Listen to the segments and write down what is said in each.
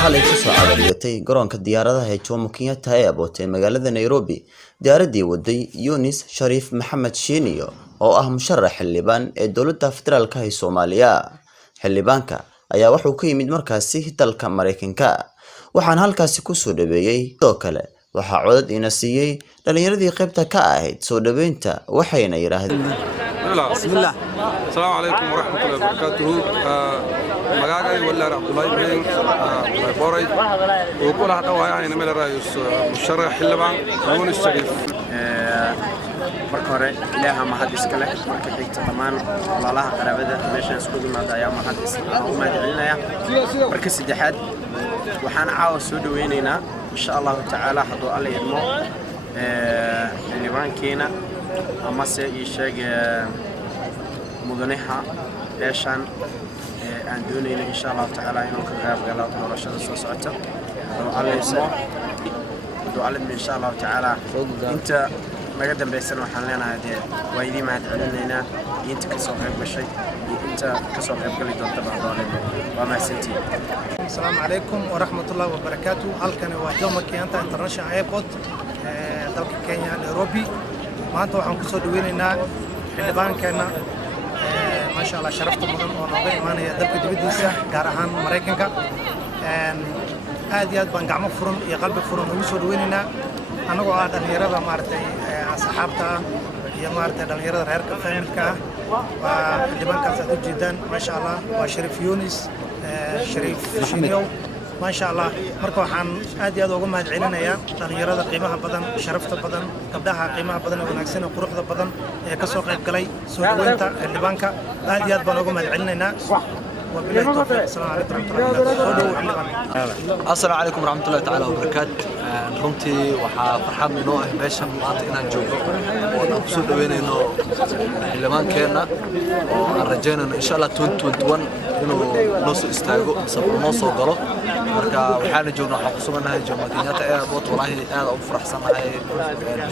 xalay ku soo caawiyay garoonka diyaaradaha ee Jomo Kenyatta Airport ee magaalada Nairobi diyaaradii waday Yunis Sharif Maxamed Shiiniyo oo ah musharax xildhibaan ee dowladda federaalka ee Soomaaliya. Xildhibaanka ayaa wuxuu ka yimid markaasi dalka Mareykanka waxaan halkaasi ku soo dhaweeyay sidoo kale waxa codad ina siiyay dhalinyaradii qaybta ka ahayd soo dhaweynta waxayna yiraahdeen bismillah assalamu alaykum wa rahmatullahi wa barakatuh magacay walaal Abdullahi bin Boray oo kula dhawaayay meel raayis musharax xildhibaan Yunis Sharif marka hore ilaaha mahad iska leh marka xigta dhamaan walaalaha qaraabada meeshan isku yimaadaya mahad iska u mahadcelinaya marka saddexaad waxaan caawa soo dhaweynaynaa insha Allah ta'ala haduu alla idmo xildhibaankeena ama se ii sheeg mudanaha meeshan aan doonayna insha Allah ta'ala inuu ka qayb galo doorashada soo socota oo alla ismo doo alla insha Allah ta'ala inta naga dambaysan waxaan leenahay waa idin mahadcelinayna inta ka soo qayb gashay inta ka soo qayb gali doonta bacdooleed waa mahadsantiin. Assalamu alaykum wa rahmatullahi wa barakatuh. halkan waa Jomo Kenyatta International Airport dalka Kenya Nairobi. maanta waxaan ku soo dhaweynaynaa xildhibaankeena ما شاء الله شرفت مدن ونوبي إيمانية دبك دبيديسة جارهان مريكنكا هذه بان قعمة فرن يقلب فرن ويسود ويننا أنا قاعد الهيرة مارتي صحابتا هي مارتي الهيرة هيرك فاميلكا واللبان كاسد جدا ما شاء الله وشريف يونس شريف شينيو ما شاء الله مركو حن هذه أدوغو مهدعيننا يا الهيرة قيمها بدن شرفت بدن قبلها قيمها بدن ونكسين وقروح بدن كسو قيب قلي سوى اللبان كا هذه بانوغو مدعيننا وبالله التوفيق. السلام عليكم السلام عليكم ورحمة الله تعالى وبركاته. runtii waxaa farxad inoo ah meeshan maanta inaan joogo oo aan ku soo dhaweynayno xildhibaankeena oo aan rajaynayno insha Allah 2021 inuu noo soo istaago sabab noo soo galo marka waxaan joognaa waxaan ku suganahay Jomo Kenyatta Airport wallahi aad ugu faraxsanahay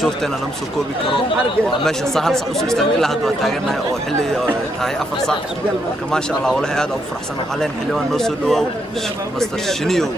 shuurteena lama soo koobi karo waa meesha sahan sax u soo istaagay ilaa hadda taaganahay oo xilli tahay 4 saac marka ma sha Allah wallahi aad ugu faraxsanahay waxaan leen xildhibaan noo soo dhawaaw Mr. Shiniyo.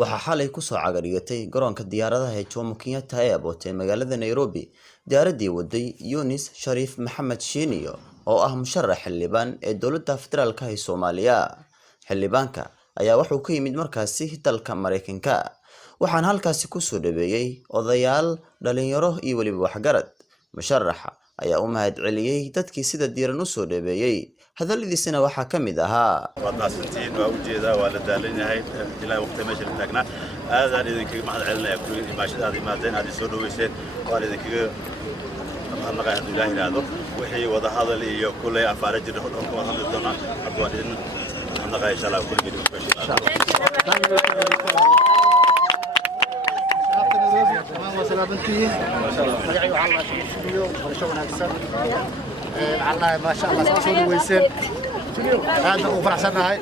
waxaa xalay ku soo cagariyay garoonka diyaaradaha ee Jomo Kenyatta Airport ee magaalada Nairobi diyaaradii waday Yunis Sharif Maxamed Shiiniyo oo ah musharax xildhibaan ee dowladda federaalka ee Soomaaliya. xildhibaanka ayaa wuxuu ka yimid markaasi dalka Mareykanka waxaan halkaasi ku soo dhaweeyay odayaal dhalinyaro iyo waliba waxgarad. musharaxa ayaa u mahadceliyay dadkii sida diiran u soo dhaweeyay hadaladiisana waxaa ka mid ahaa wadnaastiin waa u jeedaa waa la daalinahay ilaa waqti meesha la taagnaa aad idinkaga mahad celinaya kulligiin imaashada aad imaadeen aad soo dhaweyseen waa idinkaga mahadnaqay hadduu ilaahi yidhaahdo wixii wada hadal iyo kulley afaara jira oo dhan ka wada hadli doonaa hadda waan idin mahadnaqaya insha allah kulligii ما شاء الله سأسولي ويسن هذا وفرح سنة هاي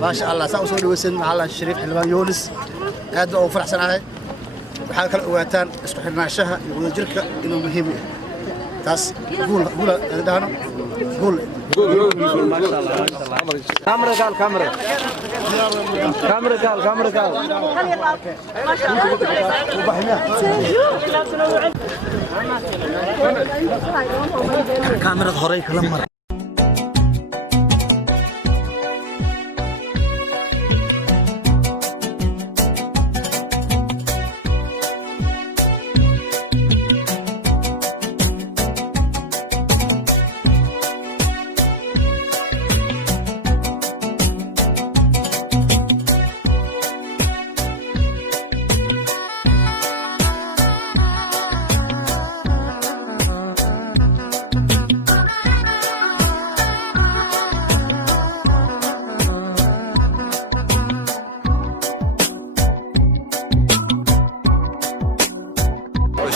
ما شاء الله سأسولي ويسن على الشريف حلوان يونس هذا وفرح سنة هاي وحالك الأواتان استحرنا الشهر يقول جرك إنه مهم تاس قول دهنا قول ما شاء الله كاميرا قال كاميرا كاميرا هوري كلام مرة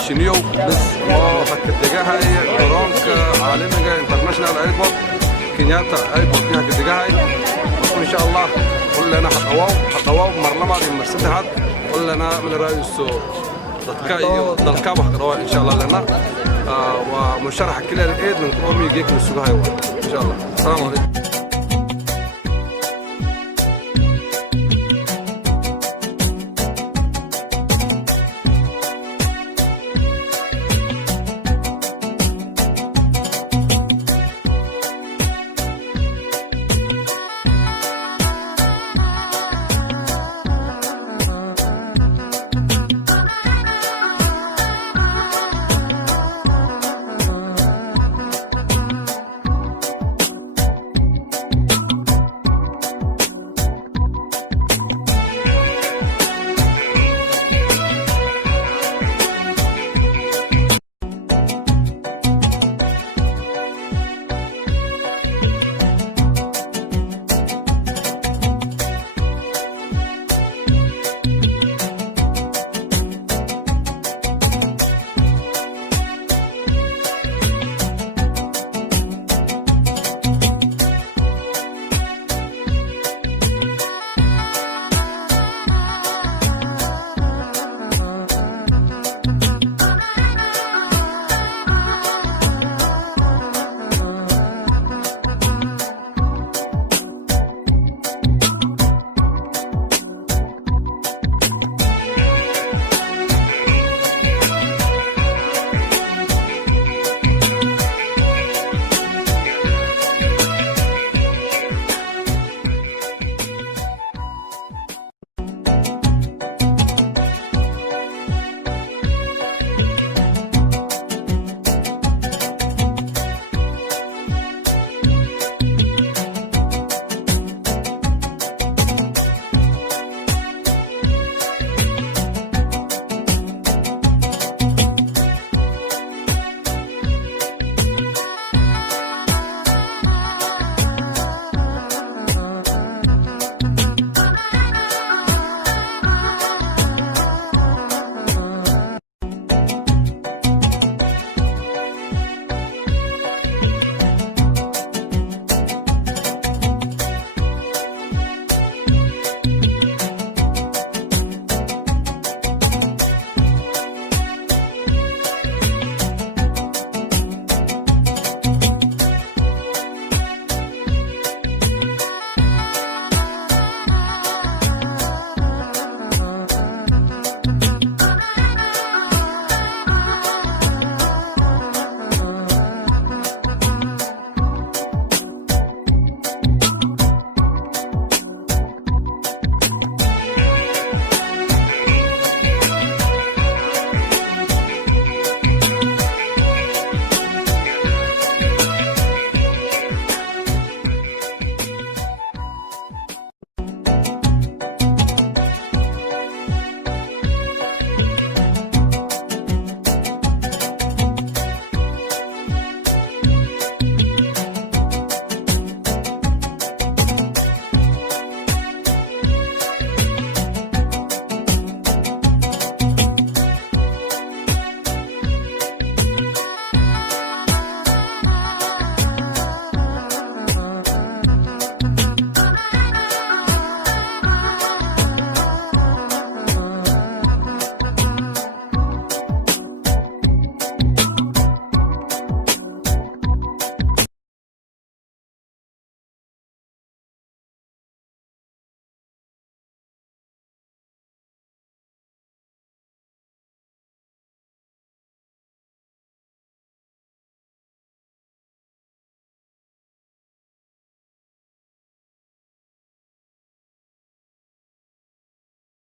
شنيو بس وحكدجاها كرونك عالمية انترناشونال ايربورت كينياتا ايربورت فيها كدجاها ان شاء الله كلنا حطواو مرلما دي مرسدها كلنا من رئيس دلكا وحقروا ان شاء الله لنا ومشارحة كلها الايد من قومي جيك من السوق ان شاء الله السلام عليكم